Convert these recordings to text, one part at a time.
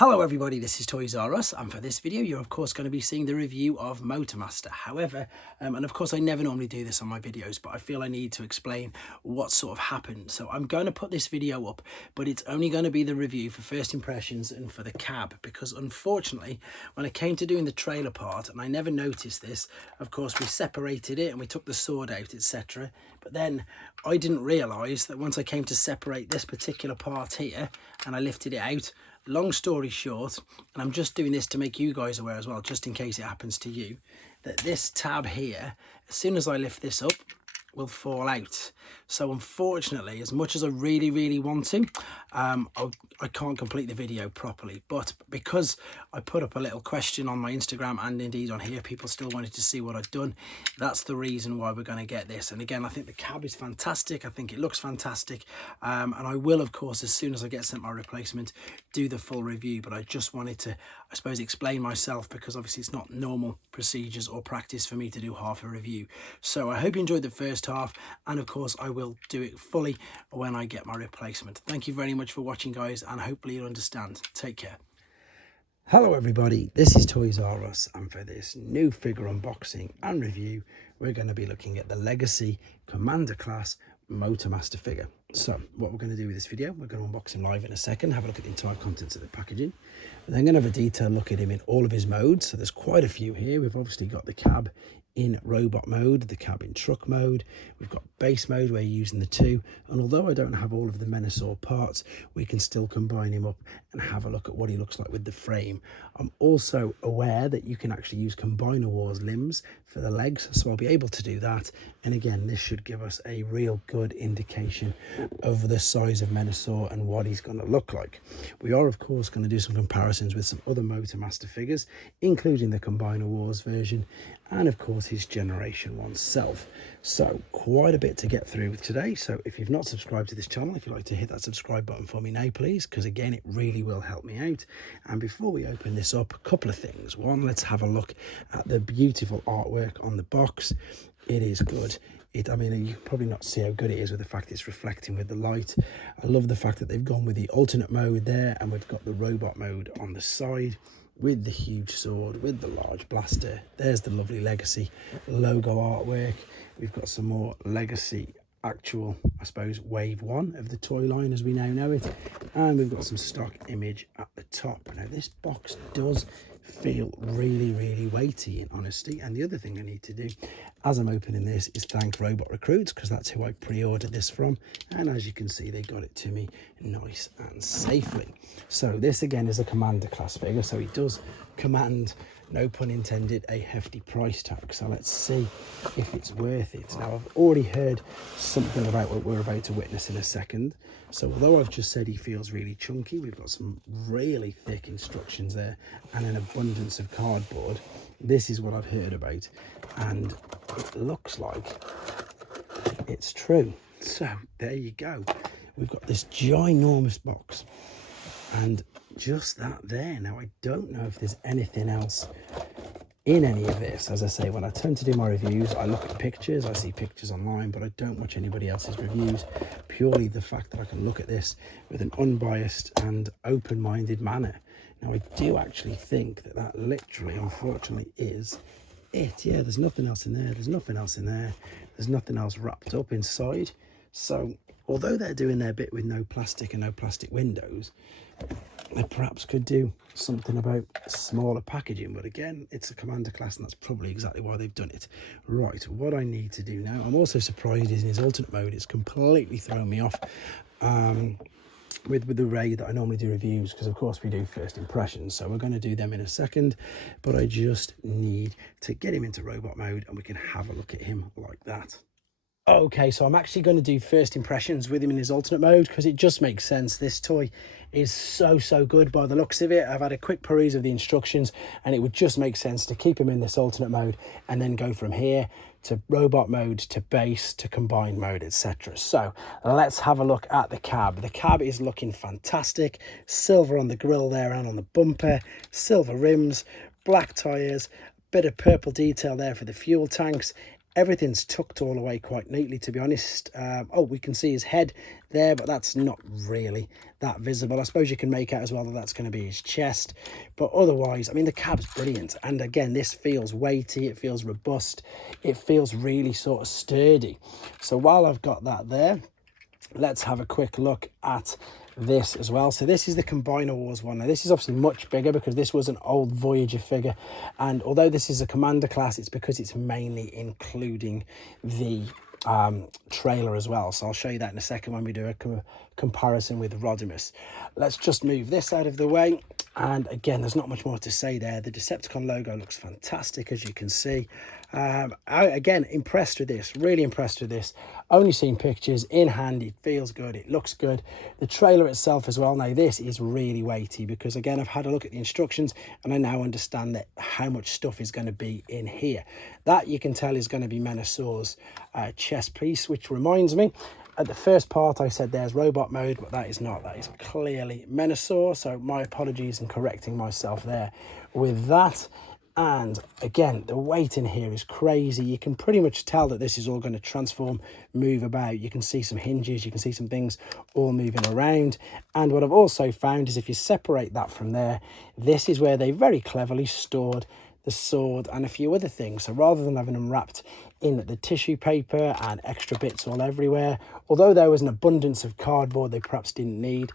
Hello everybody, this is Toys R Us, and for this video you're of course going to be seeing the review of Motormaster. However, and of course I never normally do this on my videos, but I feel I need to explain what sort of happened. So I'm going to put this video up, but it's only going to be the review for first impressions and for the cab, because unfortunately when I came to doing the trailer part, and I never noticed this, of course we separated it and we took the sword out, etc. But then I didn't realise that once I came to separate this particular part here and I lifted it out, long story short, and I'm just doing this to make you guys aware as well, just in case it happens to you, that this tab here, as soon as I lift this up, will fall out. So unfortunately, as much as I really want to, I can't complete the video properly. But because I put up a little question on my Instagram and indeed on here, people still wanted to see what I'd done. That's the reason why we're going to get this. And again, I think the cab is fantastic. I think it looks fantastic. And I will, of course, as soon as I get sent my replacement, do the full review. But I just wanted to, I suppose, explain myself, because obviously it's not normal procedures or practice for me to do half a review. So I hope you enjoyed the first half, and of course I will do it fully when I get my replacement. Thank you very much for watching, guys, and hopefully you'll understand. Take care. Hello everybody, this is Toys R Us, and for this new figure unboxing and review we're going to be looking at the Legacy Commander class Motormaster figure. So what we're going to do with this video, we're going to unbox him live in a second, have a look at the entire contents of the packaging, and then going to have a detailed look at him in all of his modes. So there's quite a few here. We've obviously got the cab in robot mode, the cab in truck mode, we've got base mode where you're using the two, and although I don't have all of the Menasor parts, we can still combine him up and have a look at what he looks like with the frame. I'm also aware that you can actually use Combiner Wars limbs for the legs, so I'll be able to do that. And again, this should give us a real good indication of the size of Menasor and what he's going to look like. We are of course going to do some comparisons with some other Motormaster figures, including the Combiner Wars version and of course his Generation 1 self. So quite a bit to get through with today. So if you've not subscribed to this channel, if you'd like to hit that subscribe button for me now please, because again it really will help me out. And before we open this up, a couple of things. One, let's have a look at the beautiful artwork on the box. It is good. I mean, you can probably not see how good it is with the fact it's reflecting with the light. I love the fact that they've gone with the alternate mode there, and we've got the robot mode on the side with the huge sword, with the large blaster. There's the lovely Legacy logo artwork. We've got some more Legacy actual, I suppose, wave one of the toy line as we now know it, and we've got some stock image at the top. Now this box does feel really weighty in honesty, and the other thing I need to do as I'm opening this is thank Robot Recruits, because that's who I pre-ordered this from, and as you can see they got it to me nice and safely. So this again is a Commander class figure, so it does command, no pun intended, a hefty price tag. So let's see if it's worth it. Now I've already heard something about what we're about to witness in a second. So although I've just said he feels really chunky, we've got some really thick instructions there and an abundance of cardboard. This is what I've heard about, and it looks like it's true. So there you go. We've got this ginormous box and just that there. Now I don't know if there's anything else in any of this. As I say, when I tend to do my reviews, I look at pictures, I see pictures online, but I don't watch anybody else's reviews. Purely the fact that I can look at this with an unbiased and open-minded manner. Now I do actually think that that literally, unfortunately, is it. Yeah, there's nothing else in there, there's nothing else in there, there's nothing else wrapped up inside. So although they're doing their bit with no plastic and no plastic windows, they perhaps could do something about smaller packaging. But again, it's a Commander class, and that's probably exactly why they've done it. Right, what I need to do now, I'm also surprised is in his alternate mode, it's completely thrown me off with the way that I normally do reviews, because of course we do first impressions, so we're going to do them in a second. But I just need to get him into robot mode and we can have a look at him like that. Okay, so I'm actually going to do first impressions with him in his alternate mode, because it just makes sense. This toy is so good by the looks of it. I've had a quick peruse of the instructions, and it would just make sense to keep him in this alternate mode and then go from here to robot mode, to base, to combined mode, etc. So let's have a look at the cab. The cab is looking fantastic. Silver on the grille there and on the bumper, silver rims, black tyres, bit of purple detail there for the fuel tanks. Everything's tucked all away quite neatly, to be honest. Oh, we can see his head there, but that's not really that visible. I suppose you can make out as well that that's going to be his chest. But otherwise, I mean, the cab's brilliant. And again, this feels weighty, it feels robust, it feels really sort of sturdy. So while I've got that there, let's have a quick look at this as well. So this is the Combiner Wars one. Now this is obviously much bigger because this was an old Voyager figure, and although this is a commander class, it's because it's mainly including the trailer as well. So I'll show you that in a second when we do a comparison with Rodimus. Let's just move this out of the way, and again, there's not much more to say there. The Decepticon logo looks fantastic, as you can see. Again, impressed with this, really impressed with this. Only seen pictures. In hand, it feels good, it looks good. The trailer itself as well, now this is really weighty because again, I've had a look at the instructions and I now understand that how much stuff is going to be in here. That you can tell is going to be Menasaw's chest piece, which reminds me, at the first part I said there's robot mode, but that is not. That is clearly Menasaur, so my apologies in correcting myself there with that. And again, the weight in here is crazy. You can pretty much tell that this is all going to transform, move about. You can see some hinges, you can see some things all moving around. And what I've also found is if you separate that from there, this is where they very cleverly stored the sword and a few other things. So rather than having them wrapped in the tissue paper and extra bits all everywhere, although there was an abundance of cardboard they perhaps didn't need,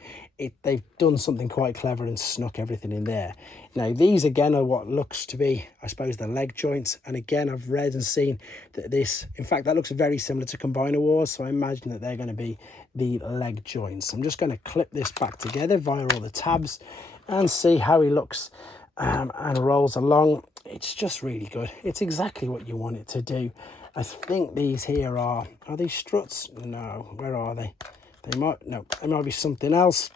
they've done something quite clever and snuck everything in there. Now these again are what looks to be, I suppose, the leg joints, and again I've read and seen that this, in fact, that looks very similar to Combiner Wars, so I imagine that they're going to be the leg joints. I'm just going to clip this back together via all the tabs and see how he looks and rolls along. It's just really good. It's exactly what you want it to do. I think these here are these struts? No, where are they? They might be something else.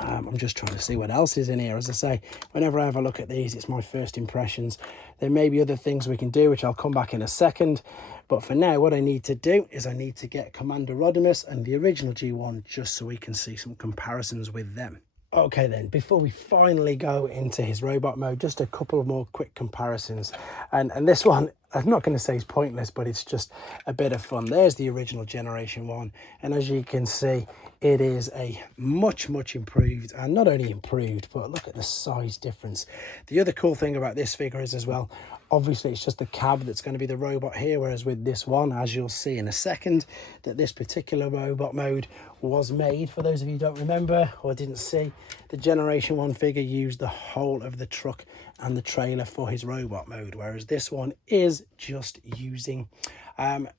I'm just trying to see what else is in here. As I say, whenever I have a look at these, it's my first impressions. There may be other things we can do, which I'll come back in a second. But for now, what I need to do is I need to get Commander Rodimus and the original G1 just so we can see some comparisons with them. Okay then, before we finally go into his robot mode, just a couple of more quick comparisons. And this one, I'm not going to say is pointless, but it's just a bit of fun. There's the original Generation 1. And as you can see, it is a much improved, and not only improved, but look at the size difference. The other cool thing about this figure is as well, obviously it's just the cab that's going to be the robot here, whereas with this one, as you'll see in a second, that this particular robot mode was made, for those of you who don't remember or didn't see, the Generation 1 figure used the whole of the truck and the trailer for his robot mode, whereas this one is just using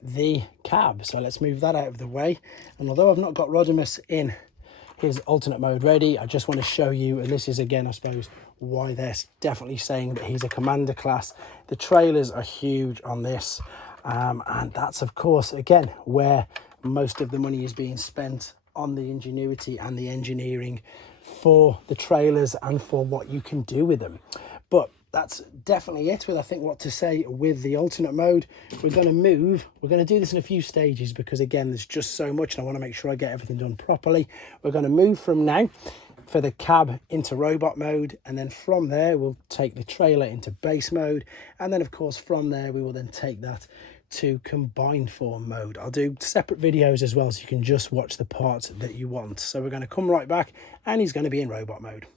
the cab. So let's move that out of the way. And although I've not got Rodimus in his alternate mode ready, I just want to show you, and this is again, I suppose, why they're definitely saying that he's a commander class. The trailers are huge on this, and that's of course again where most of the money is being spent, on the ingenuity and the engineering for the trailers and for what you can do with them. But that's definitely it with, I think, what to say with the alternate mode. We're going to do this in a few stages because again, there's just so much and I want to make sure I get everything done properly. We're going to move from now for the cab into robot mode, and then from there we'll take the trailer into base mode, and then of course from there we will then take that to combined form mode. I'll do separate videos as well so you can just watch the parts that you want. So we're going to come right back and he's going to be in robot mode.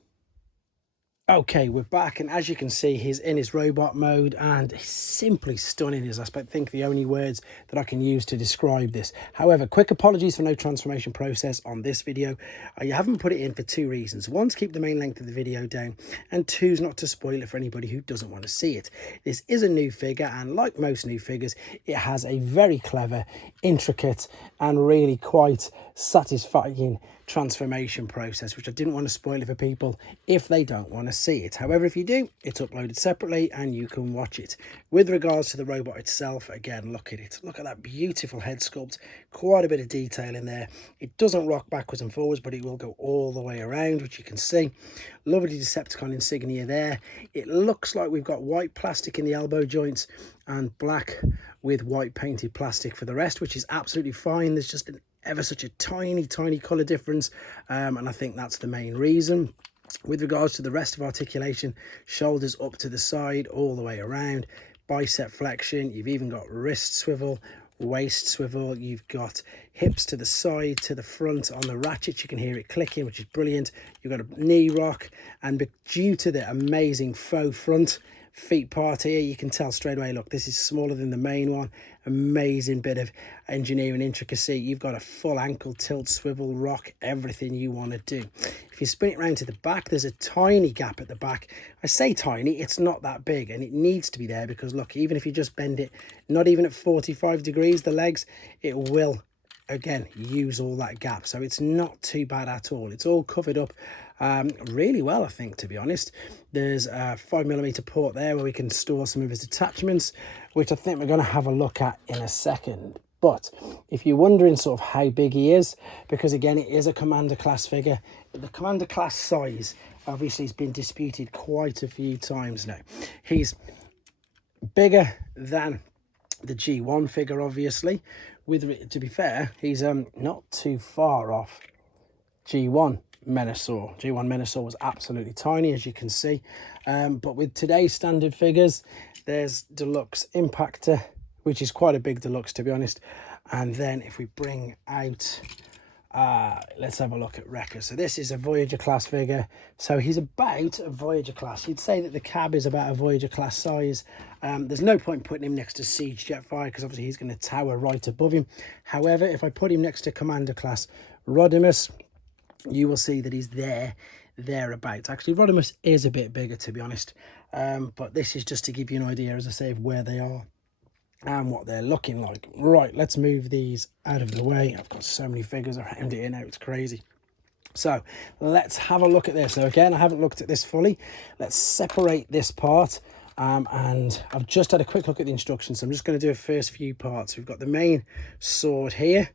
Okay, we're back, and as you can see, he's in his robot mode, and he's simply stunning is, I think, the only words that I can use to describe this. However, quick apologies for no transformation process on this video. I haven't put it in for two reasons. One, to keep the main length of the video down, and two, is not to spoil it for anybody who doesn't want to see it. This is a new figure, and like most new figures, it has a very clever, intricate, and really quite satisfying transformation process, which I didn't want to spoil it for people if they don't want to see it. However, if you do, it's uploaded separately and you can watch it. With regards to the robot itself, again, look at it. Look at that beautiful head sculpt. Quite a bit of detail in there. It doesn't rock backwards and forwards, but it will go all the way around, which you can see. Lovely Decepticon insignia there. It looks like we've got white plastic in the elbow joints and black with white painted plastic for the rest, which is absolutely fine. There's just an ever such a tiny colour difference, and I think that's the main reason. With regards to the rest of articulation, shoulders up to the side all the way around, bicep flexion, you've even got wrist swivel, waist swivel, you've got hips to the side, to the front. On the ratchet you can hear it clicking, which is brilliant. You've got a knee rock, and due to the amazing faux front feet part here, you can tell straight away, look, this is smaller than the main one. Amazing bit of engineering intricacy. You've got a full ankle tilt, swivel, rock, everything you want to do. If you spin it round to the back, there's a tiny gap at the back. I say tiny, it's not that big, and it needs to be there because look, even if you just bend it, not even at 45 degrees, the legs, it will again use all that gap. So it's not too bad at all. It's all covered up really well, I think, to be honest. There's a 5mm port there where we can store some of his attachments, which I think we're going to have a look at in a second. But if you're wondering sort of how big he is, because again it is a commander class figure, the commander class size obviously has been disputed quite a few times now. He's bigger than the G1 figure, obviously. With, to be fair, he's not too far off G1 Menasor. G1 Menasor was absolutely tiny, as you can see. But with today's standard figures, there's Deluxe Impactor, which is quite a big deluxe, to be honest. And then if we bring out, let's have a look at Wrecker. So this is a Voyager class figure. So he's about a Voyager class. You'd say that the cab is about a Voyager class size. There's no point putting him next to Siege Jetfire because obviously he's going to tower right above him. However, if I put him next to Commander class Rodimus, you will see that he's thereabouts. Actually, Rodimus is a bit bigger, to be honest. But this is just to give you an idea, as I say, of where they are and what they're looking like. Right, let's move these out of the way. I've got so many figures around here now, it's crazy. So let's have a look at this. So again, I haven't looked at this fully. Let's separate this part. And I've just had a quick look at the instructions. So I'm just going to do a first few parts. We've got the main sword here,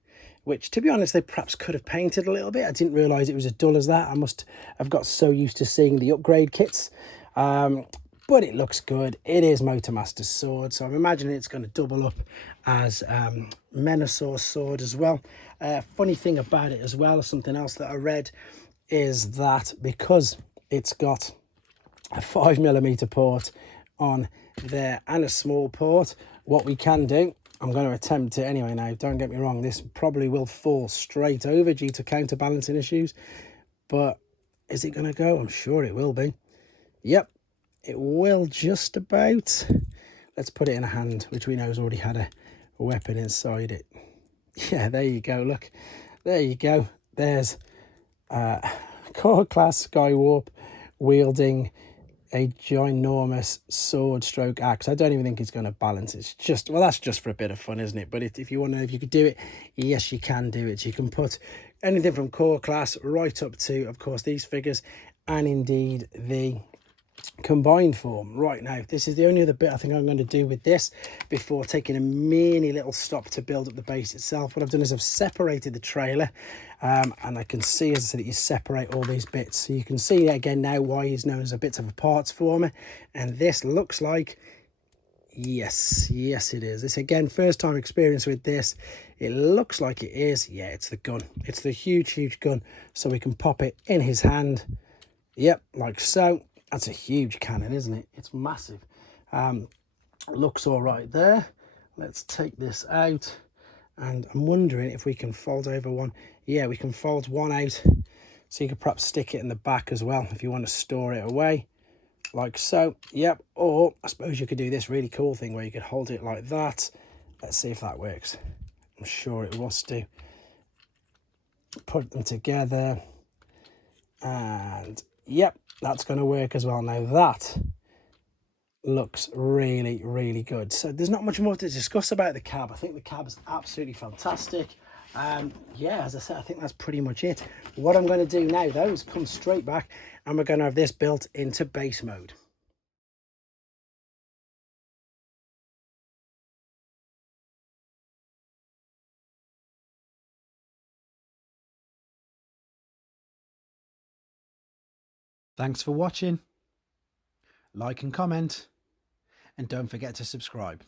which, to be honest, they perhaps could have painted a little bit. I didn't realise it was as dull as that. I must have got so used to seeing the upgrade kits. But it looks good. It is Motormaster's sword, so I'm imagining it's going to double up as Menasor's sword as well. Funny thing about it as well, something else that I read, is that because it's got a 5mm port on there and a small port, what we can do, I'm going to attempt it anyway now, don't get me wrong, this probably will fall straight over due to counterbalancing issues, but is it going to go? I'm sure it will be. Yep, it will just about. Let's put it in a hand, which we know has already had a weapon inside it. Yeah, there you go, look. There you go. There's core class Skywarp wielding a ginormous sword stroke axe. I don't even think it's going to balance. It's just, well, that's just for a bit of fun, isn't it? But if you want to know if you could do it, yes, you can do it. You can put anything from core class right up to, of course, these figures, and indeed the combined form. Right, now this is the only other bit I think I'm going to do with this before taking a mini little stop to build up the base itself. What I've done is I've separated the trailer, and I can see, as I said, that you separate all these bits, so you can see again now why he's known as a bit of a parts former. And this looks like, yes it is. This again, first time experience with this. It looks like it is. Yeah, it's the gun. It's the huge gun, so we can pop it in his hand. Yep, like so. That's a huge cannon, isn't it? It's massive. Looks all right there. Let's take this out, and I'm wondering if we can fold over one. Yeah, we can fold one out, so you could perhaps stick it in the back as well if you want to store it away, like so. Yep, or I suppose you could do this really cool thing where you could hold it like that. Let's see if that works. I'm sure it must do. Put them together, and yep, that's going to work as well. Now that looks really good. So there's not much more to discuss about the cab. I think the cab's absolutely fantastic. Yeah, as I said, I think that's pretty much it. What I'm going to do now though is come straight back, and we're going to have this built into base mode. Thanks for watching. Like and comment, and don't forget to subscribe.